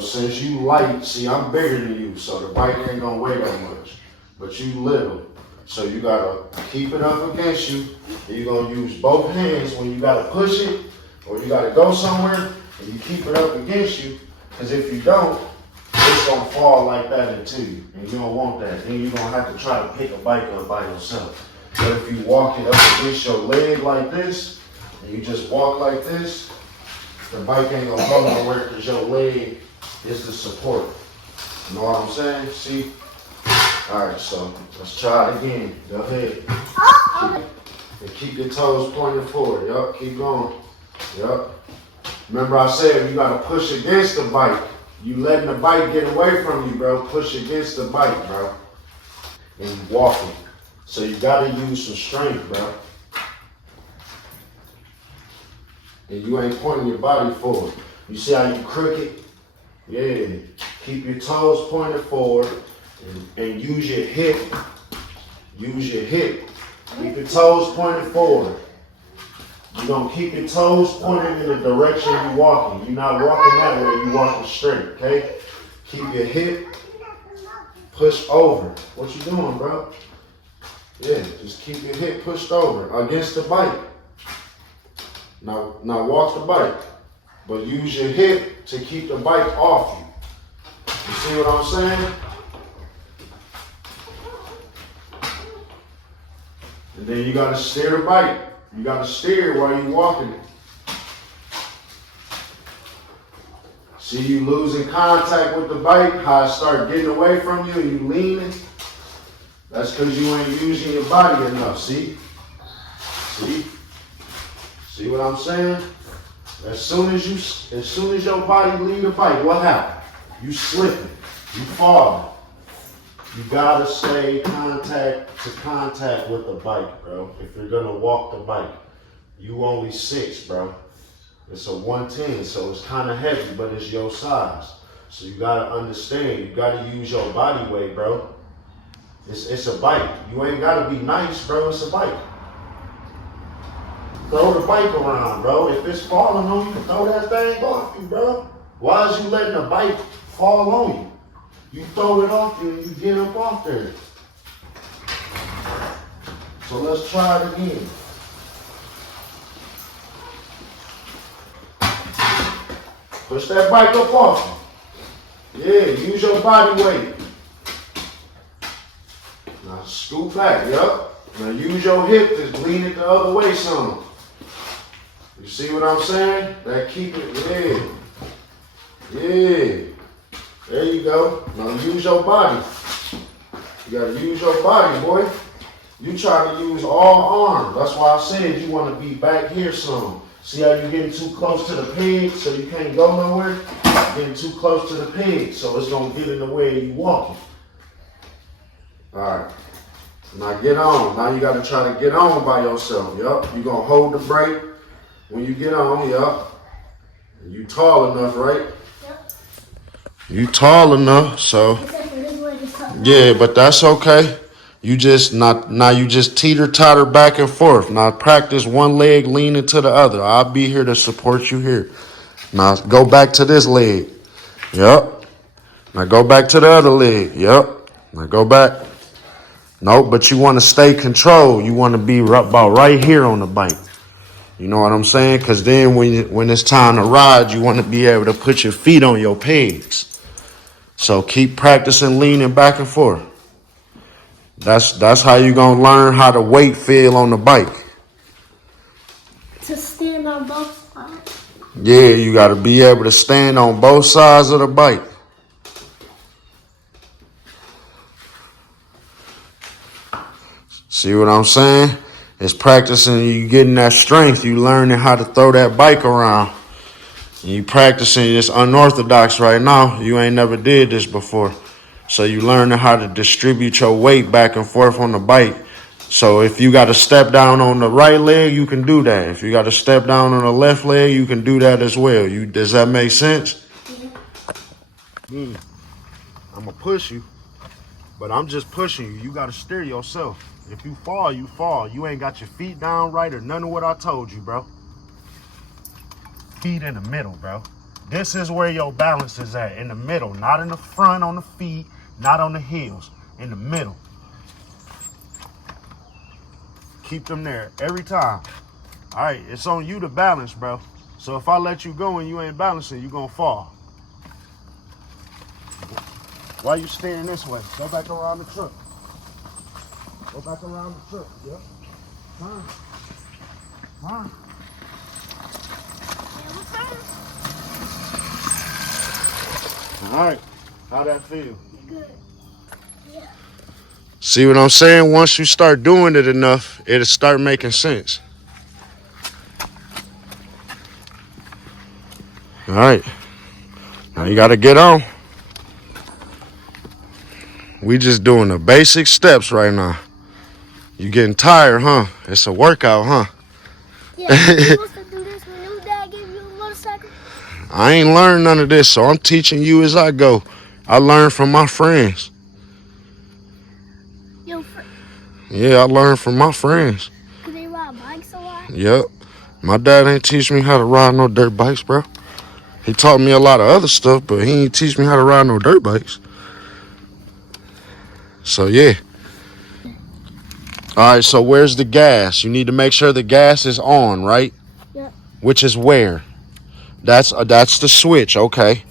So since you light, see, I'm bigger than you, so the bike ain't gonna weigh that much. But you little. So you gotta keep it up against you. And you're gonna use both hands when you gotta push it or you gotta go somewhere and you keep it up against you. Because if you don't, it's gonna fall like that into you. And you don't want that. Then you're gonna have to try to pick a bike up by yourself. But if you walk it up against your leg like this, and you just walk like this, the bike ain't gonna go nowhere because your leg is the support. You know what I'm saying? See? Alright, so let's try it again. Go ahead. Keep your toes pointed forward. Yup, keep going. Yup. Remember I said you gotta push against the bike. You letting the bike get away from you, bro. Push against the bike, bro. And walking. So you gotta use some strength, bro. And you ain't pointing your body forward. You see how you crook it? Yeah. Keep your toes pointed forward and use your hip. Use your hip. Keep your toes pointed forward. You're gonna keep your toes pointed in the direction you're walking. You're not walking that way, you're walking straight, okay? Keep your hip, push over. What you doing, bro? Yeah, just keep your hip pushed over against the bike. Now walk the bike, but use your hip to keep the bike off you. You see what I'm saying? And then you gotta steer the bike. You gotta steer while you're walking it. See you losing contact with the bike, how it start getting away from you and you leaning. That's because you ain't using your body enough, see? See? See what I'm saying? As soon as your body leave the bike, what happened? You slipping, you falling. You gotta stay contact with the bike, bro. If you're gonna walk the bike, you only 6, bro. It's a 110, so it's kind of heavy, but it's your size. So you gotta understand, you gotta use your body weight, bro. It's a bike. You ain't gotta be nice, bro. It's a bike. Throw the bike around, bro. If it's falling on you, throw that thing off you, bro. Why is you letting the bike fall on you? You throw it off you and you get up off there. So let's try it again. Push that bike up off you. Yeah, use your body weight. Now scoot back, yup. Now use your hip to lean it the other way some. You see what I'm saying? That keep it, yeah. Yeah. There you go. Now use your body. You gotta use your body, boy. You try to use all arm. That's why I said you want to be back here some. See how you're getting too close to the peg so you can't go nowhere? You're getting too close to the peg so it's gonna get in the way of you walking. Alright. Now get on. Now you gotta try to get on by yourself. Yup. You're gonna hold the brake when you get on, yup. You tall enough, right? You tall enough, so yeah, but that's okay. You just now you just teeter-totter back and forth. Now practice one leg leaning to the other. I'll be here to support you here. Now go back to this leg. Yep. Now go back to the other leg. Yep. Now go back. Nope, but you want to stay controlled. You want to be about right here on the bike. You know what I'm saying? Because then when it's time to ride, you want to be able to put your feet on your pegs. So keep practicing leaning back and forth. That's how you're going to learn how the weight feel on the bike. To stand on both sides. Yeah, you got to be able to stand on both sides of the bike. See what I'm saying? It's practicing, you getting that strength. You learning how to throw that bike around. You practicing this unorthodox right now. You ain't never did this before. So you learning how to distribute your weight back and forth on the bike. So if you got to step down on the right leg, you can do that. If you got to step down on the left leg, you can do that as well. Does that make sense? Yeah. I'm going to push you, but I'm just pushing you. You got to steer yourself. If you fall, you fall. You ain't got your feet down right or none of what I told you, bro. Feet in the middle, bro. This is where your balance is at, in the middle, not in the front on the feet, not on the heels, in the middle. Keep them there every time. All right, it's on you to balance, bro. So if I let you go and you ain't balancing, you're gonna fall. Why you steering this way? Go back around the truck. Go back around the truck, yep. Turn. Turn. All right, how that feel? Good. Yeah. See what I'm saying? Once you start doing it enough, it'll start making sense. All right, now you gotta get on. We just doing the basic steps right now. You getting tired, huh? It's a workout, huh? Yeah, you supposed to do this when your dad gave you a motorcycle? I ain't learned none of this, so I'm teaching you as I go. I learned from my friends. Your friend, Yeah, I learned from my friends. cause they ride bikes a lot? Yep. My dad ain't teach me how to ride no dirt bikes, bro. He taught me a lot of other stuff, but he ain't teach me how to ride no dirt bikes. So, yeah. All right, so where's the gas? You need to make sure the gas is on, right? Yep. Which is where? That's the switch, okay.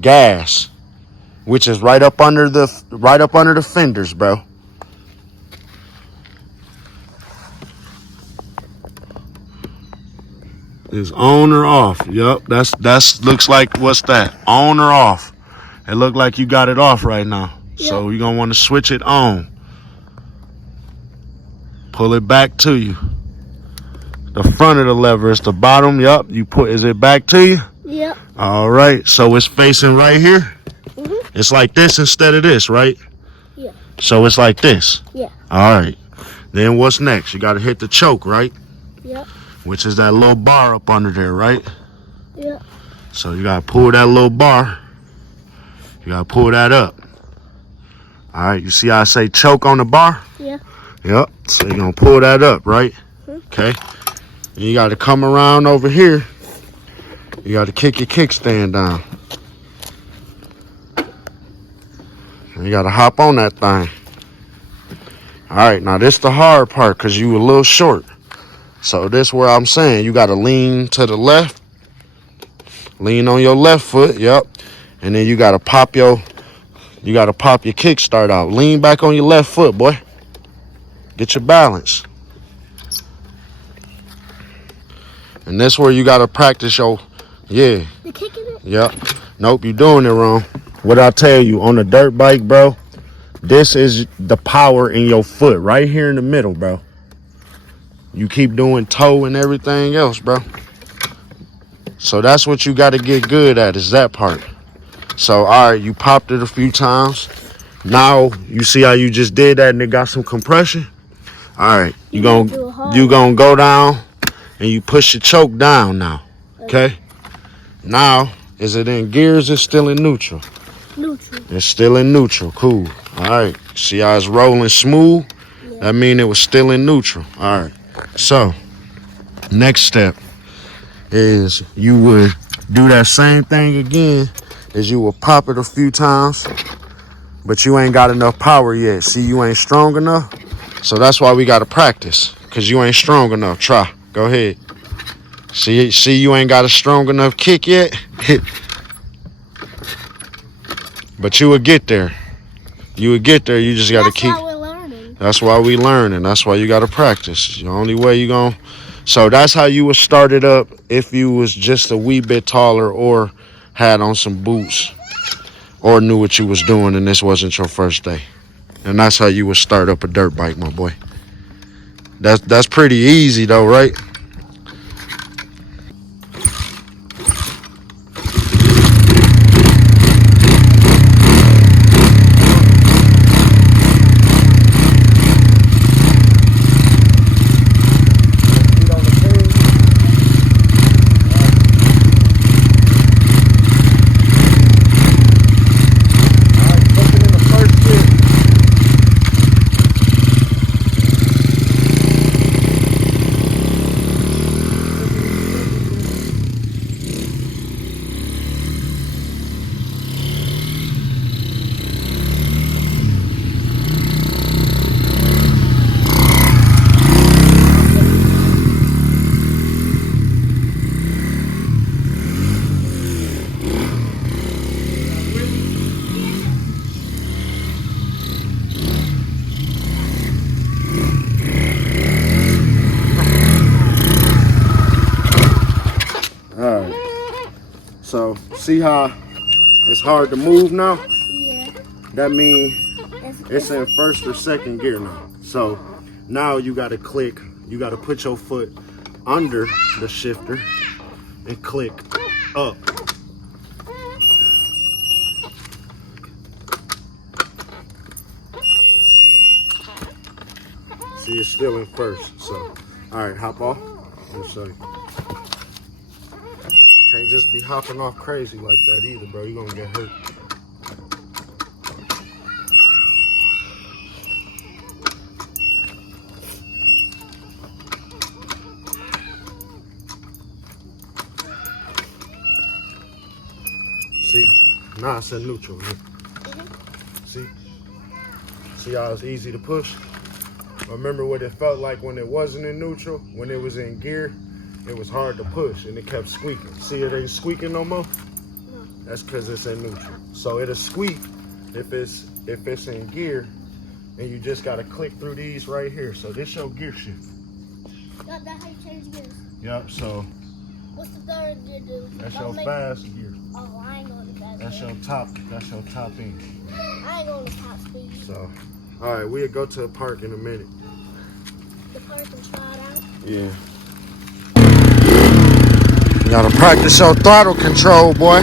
Gas, which is right up under the fenders, bro. Is on or off? Yep, that's looks like, what's that? On or off? It look like you got it off right now. Yep. So you're gonna want to switch it on. Pull it back to you. The front of the lever is the bottom. Yep. Is it back to you? Yep. All right. So it's facing right here. Mhm. It's like this instead of this, right? Yeah. So it's like this. Yeah. All right. Then what's next? You got to hit the choke, right? Yep. Which is that little bar up under there, right? Yep. So you got to pull that little bar. You got to pull that up. All right. You see how I say choke on the bar? Yeah. Yep. So you're going to pull that up, right? Okay. And you got to come around over here. You got to kick your kickstand down. And you got to hop on that thing. All right. Now, this the hard part because you a little short. So this where I'm saying you got to lean to the left. Lean on your left foot. Yep. And then you got to pop your kickstart out. Lean back on your left foot, boy. Get your balance. And that's where you got to practice your, yeah. You kicking it? Yep. Nope, you doing it wrong. What I tell you, on a dirt bike, bro, this is the power in your foot, right here in the middle, bro. You keep doing toe and everything else, bro. So that's what you got to get good at, is that part. So, all right, you popped it a few times. Now, you see how you just did that and it got some compression? All right, you gonna go down and you push your choke down now, okay? Now, is it in gears? It's still in neutral. Neutral. It's still in neutral. Cool. All right. See how it's rolling smooth? Yeah. That means it was still in neutral. All right. So, next step is you would do that same thing again, is you will pop it a few times, but you ain't got enough power yet. See, you ain't strong enough. So that's why we got to practice, because you ain't strong enough. Try. Go ahead. See, you ain't got a strong enough kick yet. But you would get there. You would get there. You just got to keep. That's why we're learning. That's why we learning. That's why you got to practice. The only way you going. So that's how you would start it up if you was just a wee bit taller or had on some boots or knew what you was doing and this wasn't your first day. And that's how you would start up a dirt bike, my boy. That's pretty easy though, right? So see how it's hard to move now? Yeah. That means it's in first or second gear now. So now you gotta click, you gotta put your foot under the shifter and click up. See, it's still in first. So, all right, hop off. Let me show you. Can't just be hopping off crazy like that either, bro. You're gonna get hurt. See, now it's in neutral. Right? See how it's easy to push? Remember what it felt like when it wasn't in neutral? When it was in gear, it was hard to push and it kept squeaking. See, it ain't squeaking no more? No. That's because it's in neutral. So it'll squeak if it's in gear, and you just gotta click through these right here. So this your gear shift. Yep, that's how you change gears. Yep, so What's the third gear do? that's Don't your make- fast gear. Oh, I ain't going to fast That's gear. your top end. I ain't going to top speed. So, all right, we'll go to the park in a minute. The park and try it out. Yeah. You gotta practice your throttle control, boy.